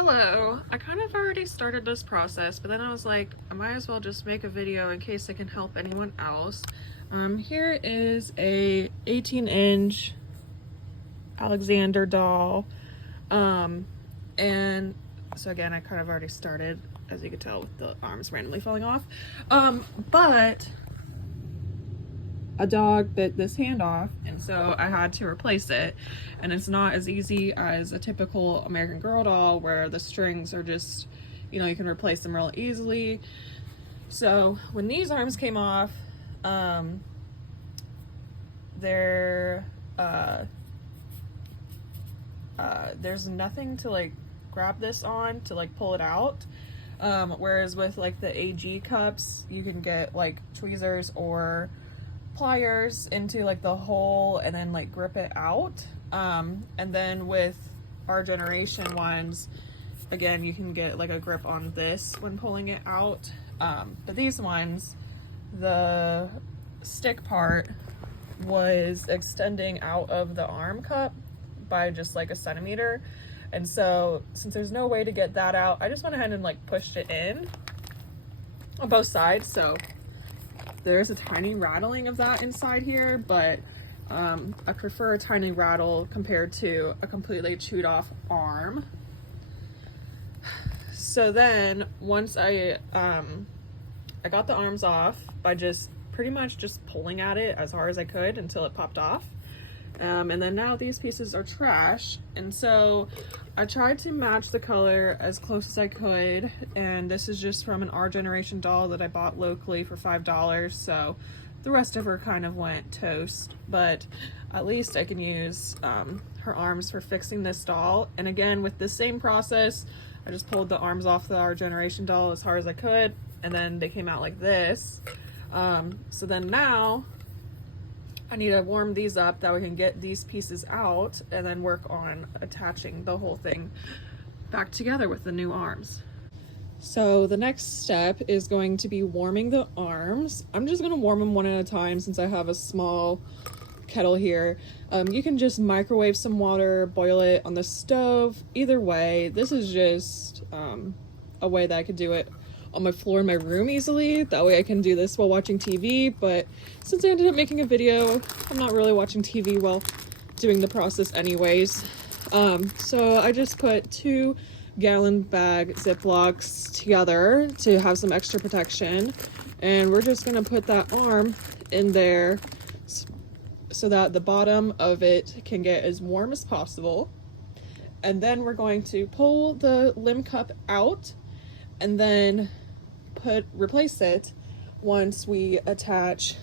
Hello. I kind of already started this process, but then I was like, I might as well just make a video in case I can help anyone else. Here is a 18-inch Alexander doll. And so again, I kind of already started, as you could tell, with the arms randomly falling off. But a dog bit this hand off, and so I had to replace it. And it's not as easy as a typical American Girl doll where the strings are just, you can replace them real easily. So when these arms came off, there's nothing to like grab this on to like pull it out. Whereas with like the AG cups, you can get like tweezers or pliers into like the hole and then like grip it out. And then with our generation ones, again, you can get like a grip on this when pulling it out. But these ones, the stick part was extending out of the arm cup by just like a centimeter. And so since there's no way to get that out, I just went ahead and like pushed it in on both sides. So there's a tiny rattling of that inside here, but I prefer a tiny rattle compared to a completely chewed off arm. So then once I got the arms off by just pretty much just pulling at it as hard as I could until it popped off. And then now these pieces are trash, and so I tried to match the color as close as I could, and this is just from an Our Generation doll that I bought locally for $5, so the rest of her kind of went toast, but at least I can use her arms for fixing this doll. And again, with the same process, I just pulled the arms off the Our Generation doll as hard as I could, and then they came out like this. So then now I need to warm these up that we can get these pieces out and then work on attaching the whole thing back together with the new arms. So the next step is going to be warming the arms. I'm just going to warm them one at a time since I have a small kettle here. You can just microwave some water, boil it on the stove. Either way, this is just a way that I could do it on my floor in my room easily. That way I can do this while watching TV, but since I ended up making a video, I'm not really watching TV while doing the process anyways. So I just put 2 gallon bag Ziplocs together to have some extra protection, and we're just gonna put that arm in there so that the bottom of it can get as warm as possible. And then we're going to pull the limb cup out and then replace it once we attach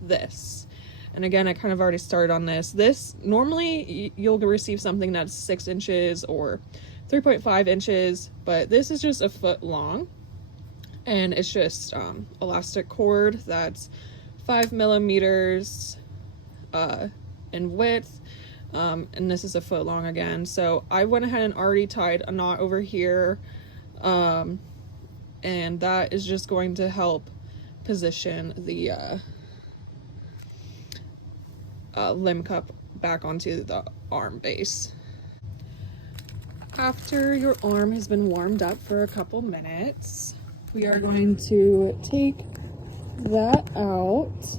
this. And again, I kind of already started on this. This, normally you'll receive something that's 6 inches or 3.5 inches, but this is just a foot long, and it's just elastic cord that's 5 millimeters in width, and this is a foot long again. So I went ahead and already tied a knot over here, and that is just going to help position the limb cup back onto the arm base. After your arm has been warmed up for a couple minutes, we are going to take that out,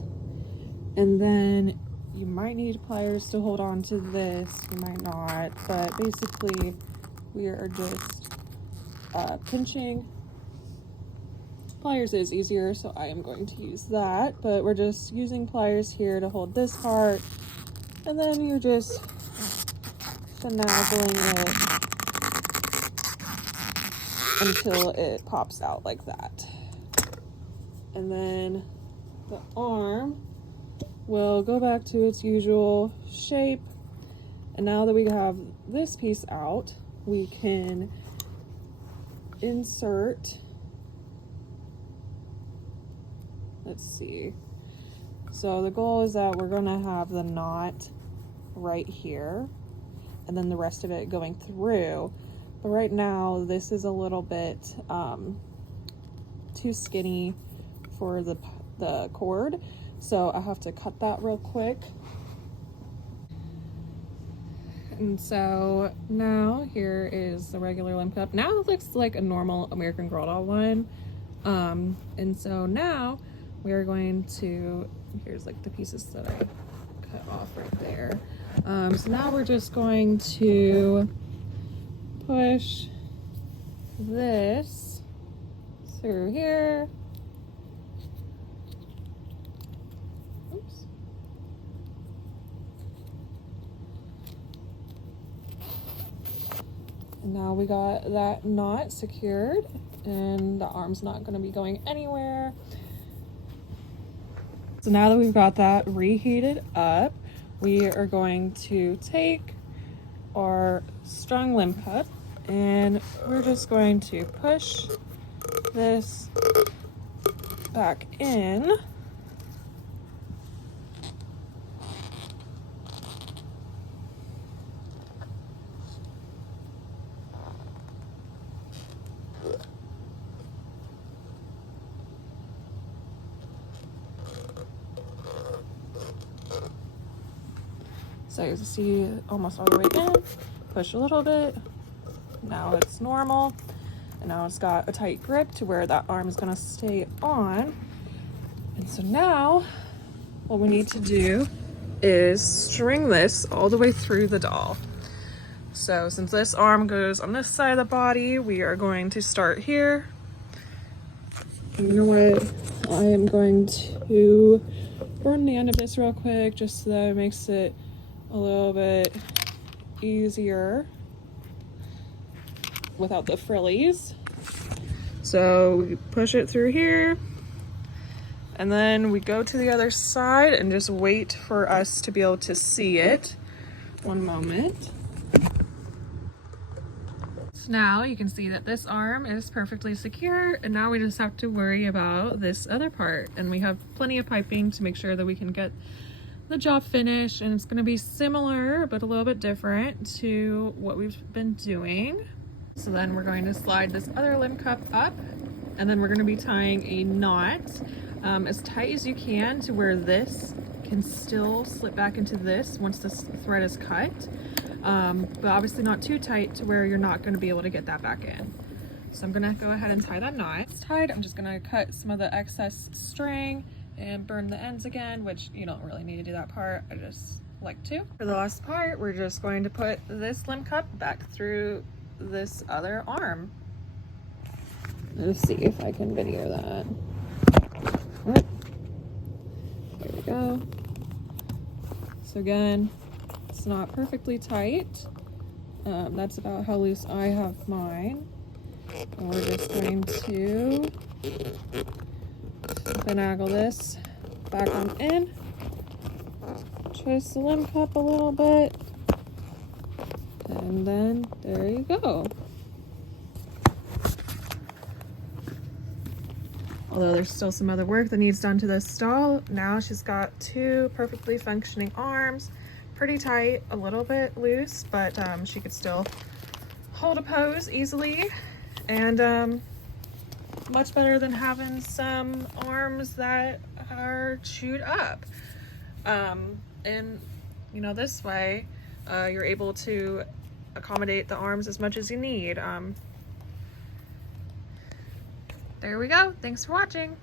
and then you might need pliers to hold on to this, you might not, but basically we are just pinching. Pliers is easier, so I am going to use that, but we're just using pliers here to hold this part, and then you're just finagling it until it pops out like that. And then the arm will go back to its usual shape, and now that we have this piece out, we can insert, let's see, so the goal is that we're gonna have the knot right here and then the rest of it going through, but right now this is a little bit too skinny for the cord, so I have to cut that real quick. And so now here is the regular limb cup. Now it looks like a normal American Girl doll one. And so now we are going to, here's like the pieces that I cut off right there. So now we're just going to push this through here. Oops. And now we got that knot secured and the arm's not going to be going anywhere. So now that we've got that reheated up, we are going to take our strong limb cup and we're just going to push this back in. So you see almost all the way in, push a little bit, now it's normal, and now it's got a tight grip to where that arm is gonna stay on. And so now, what we need to do is string this all the way through the doll. So since this arm goes on this side of the body, we are going to start here. You know what, I am going to burn the end of this real quick just so that it makes it a little bit easier without the frillies. So we push it through here and then we go to the other side and just wait for us to be able to see it. One moment. So now you can see that this arm is perfectly secure and now we just have to worry about this other part, and we have plenty of piping to make sure that we can get the job finished, and it's going to be similar but a little bit different to what we've been doing. So then we're going to slide this other limb cup up and then we're going to be tying a knot as tight as you can to where this can still slip back into this once this thread is cut, but obviously not too tight to where you're not going to be able to get that back in. So I'm going to go ahead and tie that knot. It's tied. I'm just going to cut some of the excess string and burn the ends again, which you don't really need to do that part, I just like to. For the last part, we're just going to put this limb cup back through this other arm. Let's see if I can video that. There we go. So again, it's not perfectly tight. That's about how loose I have mine. And we're just going to finagle this back on in, twist the limb cup a little bit, and then there you go. Although there's still some other work that needs done to this doll, now she's got two perfectly functioning arms, pretty tight, a little bit loose, but she could still hold a pose easily, and much better than having some arms that are chewed up. And you know, this way you're able to accommodate the arms as much as you need. There we go. Thanks for watching.